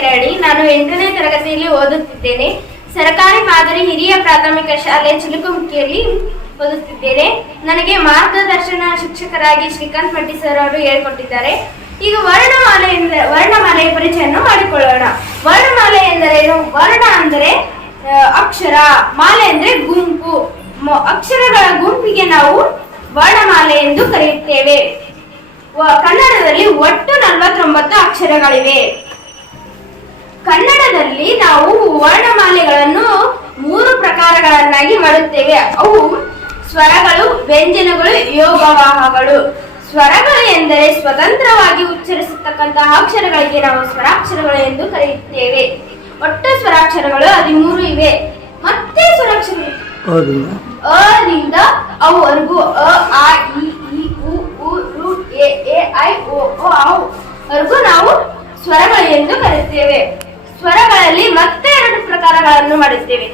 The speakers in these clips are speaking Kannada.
ಕೆರಡಿ. ನಾನು 8ನೇ ತರಗತಿಯಲ್ಲಿ ಓದುತ್ತಿದ್ದೇನೆ. ಸರ್ಕಾರಿ ಮಾದರಿ ಹಿರಿಯ ಪ್ರಾಥಮಿಕ ಶಾಲೆ ಚಿಲುಕುಮುಖಿಯಲ್ಲಿ ಓದುತ್ತಿದ್ದೇನೆ. ನನಗೆ ಮಾರ್ಗದರ್ಶನ ಶಿಕ್ಷಕರಾಗಿ ಶ್ರೀಕಾಂತ್ ಮಟ್ಟಿ ಸರ್ ಅವರು ಹೇಳಿಕೊಟ್ಟಿದ್ದಾರೆ. ಈಗ ವರ್ಣಮಾಲೆಯ ಪರಿಚಯವನ್ನು ಮಾಡಿಕೊಳ್ಳೋಣ. ವರ್ಣಮಾಲೆ ಎಂದರೇನು? ವರ್ಣ ಅಂದರೆ ಅಕ್ಷರ, ಮಾಲೆ ಅಂದ್ರೆ ಗುಂಪು. ಅಕ್ಷರಗಳ ಗುಂಪಿಗೆ ನಾವು ವರ್ಣಮಾಲೆ ಎಂದು ಕರೆಯುತ್ತೇವೆ. ಕನ್ನಡದಲ್ಲಿ ಒಟ್ಟು 49 ಅಕ್ಷರಗಳಿವೆ. ಕನ್ನಡದಲ್ಲಿ ನಾವು ವರ್ಣಮಾಲೆಗಳನ್ನು 3 ಪ್ರಕಾರಗಳನ್ನಾಗಿ ಮಾಡುತ್ತೇವೆ. ಅವು ಸ್ವರಗಳು, ವ್ಯಂಜನಗಳು, ಯೋಗವಾಹಗಳು. ಸ್ವರಗಳು ಎಂದರೆ ಸ್ವತಂತ್ರವಾಗಿ ಉಚ್ಚರಿಸತಕ್ಕಂತಹ ಅಕ್ಷರಗಳಿಗೆ ನಾವು ಸ್ವರಾಕ್ಷರಗಳು ಎಂದು ಕರೆಯುತ್ತೇವೆ. ಒಟ್ಟು ಸ್ವರಾಕ್ಷರಗಳು 13 ಇವೆ. ಮತ್ತೆ ಸ್ವರಾಕ್ಷರಗಳು ಅದಿಂದ ಅವರೆಗೂ ಅ, ಆ, ಇ, ಉ, ಋ, ಎ, ಐ, ಓ ಅವರೆಗೂ ನಾವು ಸ್ವರಗಳು ಎಂದು ಕರೆಯುತ್ತೇವೆ. ಸ್ವರಗಳಲ್ಲಿ ಮತ್ತೆ 2 ಪ್ರಕಾರಗಳನ್ನು ಮಾಡುತ್ತೇವೆ.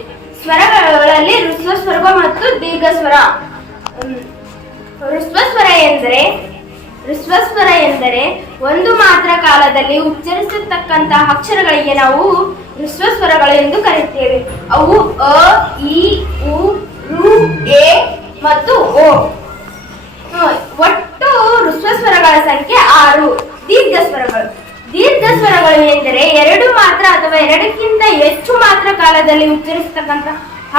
ಸ್ವರಗಳಲ್ಲಿ ಹ್ರಸ್ವ ಸ್ವರ ಮತ್ತು ದೀರ್ಘ ಸ್ವರ. ಹ್ರಸ್ವ ಸ್ವರ ಎಂದರೆ ಒಂದು ಮಾತ್ರ ಕಾಲದಲ್ಲಿ ಉಚ್ಚರಿಸತಕ್ಕಂತಹ ಅಕ್ಷರಗಳಿಗೆ ನಾವು ಹ್ರಸ್ವ ಸ್ವರಗಳು ಎಂದು ಕರೆಯುತ್ತೇವೆ. ಅವು ಅ, ಇ, ಉ, ಋ, ಎ ಮತ್ತು ಓ. ಒಟ್ಟು ಹ್ರಸ್ವ ಸ್ವರಗಳ ಸಂಖ್ಯೆ 6. ದೀರ್ಘ ಸ್ವರಗಳು ಎಂದರೆ 2 ಮಾತ್ರ ಅಥವಾ 2ಕ್ಕಿಂತ ಹೆಚ್ಚು ಮಾತ್ರ ಕಾಲದಲ್ಲಿ ಉಚ್ಚರಿಸತಕ್ಕಂಥ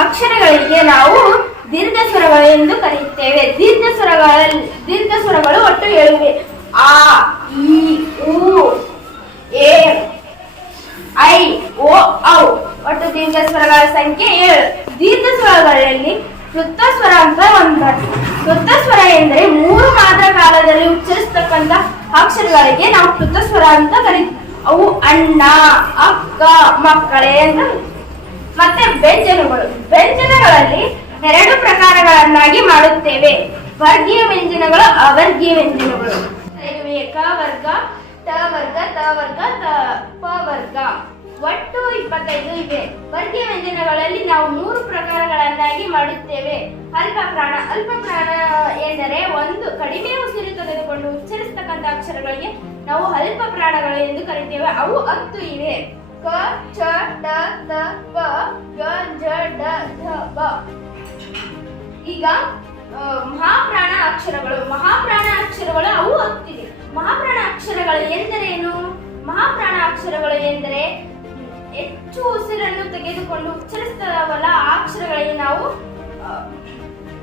ಅಕ್ಷರಗಳಿಗೆ ನಾವು ದೀರ್ಘ ಸ್ವರಗಳು ಎಂದು ಕರೆಯುತ್ತೇವೆ. ದೀರ್ಘ ಸ್ವರಗಳು ಒಟ್ಟು 7 ಇವೆ. ಆ, ಇ, ಉ, ಎ, ಐ, ಓ, ಔ. ಒಟ್ಟು ದೀರ್ಘ ಸ್ವರಗಳ ಸಂಖ್ಯೆ 7. ದೀರ್ಘ ಸ್ವರಗಳಲ್ಲಿ ವೃತ್ತ ಸ್ವರ ಅಂತ ಒಂದು. ವೃತ್ತ ಸ್ವರ ಎಂದರೆ 3 ಮಾತ್ರ ಕಾಲದಲ್ಲಿ ಉಚ್ಚರಿಸತಕ್ಕಂಥ ಅಕ್ಷರಗಳಿಗೆ ನಾವು ವೃತ್ತ ಸ್ವರ ಅಂತ ಕರೀತೀವಿ. ಅವು ಅಣ್ಣ, ಅಕ್ಕ, ಮಕ್ಕಳೇ ಅಂತ. ಮತ್ತೆ ವ್ಯಂಜನಗಳಲ್ಲಿ 2 ಪ್ರಕಾರಗಳನ್ನಾಗಿ ಮಾಡುತ್ತೇವೆ. ವರ್ಗೀಯ ವ್ಯಂಜನಗಳು, ಅವರ್ಗೀಯ ವ್ಯಂಜನಗಳು. ಕ ವರ್ಗ, ಟ ವರ್ಗ, ತ ವರ್ಗ, ಪ ವರ್ಗ. ಒಟ್ಟು 25 ಇವೆ. ವರ್ಗೀಯ ವ್ಯಂಜನಗಳಲ್ಲಿ ನಾವು 3 ಪ್ರಕಾರಗಳನ್ನಾಗಿ ಮಾಡುತ್ತೇವೆ. ಅಲ್ಪ ಪ್ರಾಣ ಎಂದರೆ ಒಂದು ಕಡಿಮೆ ಉಸಿರು ತೆಗೆದುಕೊಂಡು ಉಚ್ಚರಿಸತಕ್ಕಂಥ ಅಕ್ಷರಗಳಿಗೆ ನಾವು ಅಲ್ಪ ಪ್ರಾಣಗಳು ಎಂದು ಕರೆಯುತ್ತೇವೆ. ಅವು 10 ಇವೆ. ಕ, ಚ, ಟ, ತ, ಪ, ಗ, ಜ, ಡ, ಧ, ಬ. ಈಗ ಮಹಾಪ್ರಾಣ ಅಕ್ಷರಗಳು ಅವು 10 ಇವೆ. ಮಹಾಪ್ರಾಣ ಅಕ್ಷರಗಳು ಎಂದರೇನು? ಮಹಾಪ್ರಾಣ ಅಕ್ಷರಗಳು ಎಂದರೆ ಹೆಚ್ಚು ಉಸಿರನ್ನು ತೆಗೆದುಕೊಂಡು ಉಚ್ಚರಿಸುತ್ತವಲ್ಲ ಆ ಅಕ್ಷರಗಳಿಗೆ ನಾವು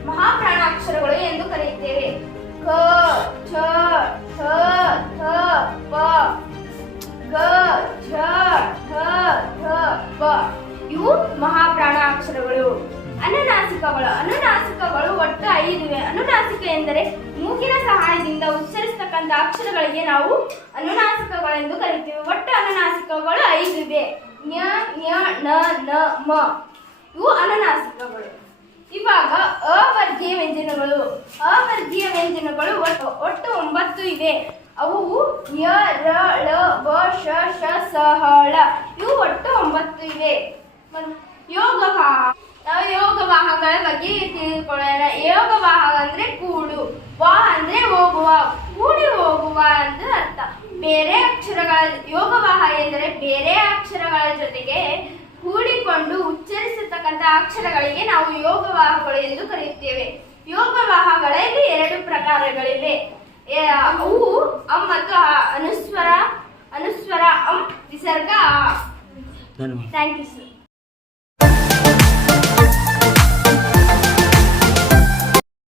ಮಹಾಪ್ರಾಣ ಅಕ್ಷರಗಳು ಎಂದು ಕರೆಯುತ್ತೇವೆ. ಕ, ಛ, ಥ, ಥ, ಪ, ಗ, ಝ, ಢ, ಧ, ಪ. ಇವು ಮಹಾಪ್ರಾಣ ಅಕ್ಷರಗಳು. ಅನುನಾಸಿಕಗಳು ಒಟ್ಟು 5 ಇವೆ. ಅನುನಾಸಿಕ ಎಂದರೆ ಮೂಗಿನ ಸಹಾಯದಿಂದ ಉಚ್ಚರಿಸತಕ್ಕಂಥ ಅಕ್ಷರಗಳಿಗೆ ನಾವು ಅನುನಾಸಿಕಗಳೆಂದು ಕರೆಯುತ್ತೇವೆ. ಒಟ್ಟು ಅನುನಾಸಿಕಗಳು 5 ಇವೆ. ಞ, ಞ, ಣ, ನ, ಮ. ಇವು ಅನುನಾಸಿಕಗಳು. ಇವಾಗ ಅವರ್ಗೀಯ ವ್ಯಂಜನಗಳು ಒಟ್ಟು 9 ಇವೆ. ಅವು ಯ, ರ, ಳ, ವ, ಶ, ಷ, ಸ, ಹ, ಳ. ಇವು ಒಟ್ಟು 9 ಇವೆ. ನಾವು ಯೋಗವಾಹಗಳ ಬಗ್ಗೆ ತಿಳಿದುಕೊಳ್ಳೋಣ. ಯೋಗವಾಹ ಅಂದ್ರೆ ಕೂಡು, ವಾ ಅಂದ್ರೆ ಹೋಗುವ, ಕೂಡಿ ಹೋಗುವ ಅಂತ ಅರ್ಥ. ಬೇರೆ ಅಕ್ಷರಗಳ ಯೋಗವಾಹ ಎಂದರೆ ಬೇರೆ ಅಕ್ಷರಗಳ ಜೊತೆಗೆ ಕೂಡಿಕೊಂಡು ಉಚ್ಚರಿಸತಕ್ಕಂಥ ಅಕ್ಷರಗಳಿಗೆ ನಾವು ಯೋಗವಾಹಗಳು ಎಂದು ಕರೆಯುತ್ತೇವೆ. ಯೋಗವಾಹಗಳಲ್ಲಿ 2 ಪ್ರಕಾರಗಳಿವೆ. ಅವು ಅಂ ಮತ್ತು ಅನುಸ್ವರ ಅಂ, ವಿಸರ್ಗ ಆ. Thank you sir.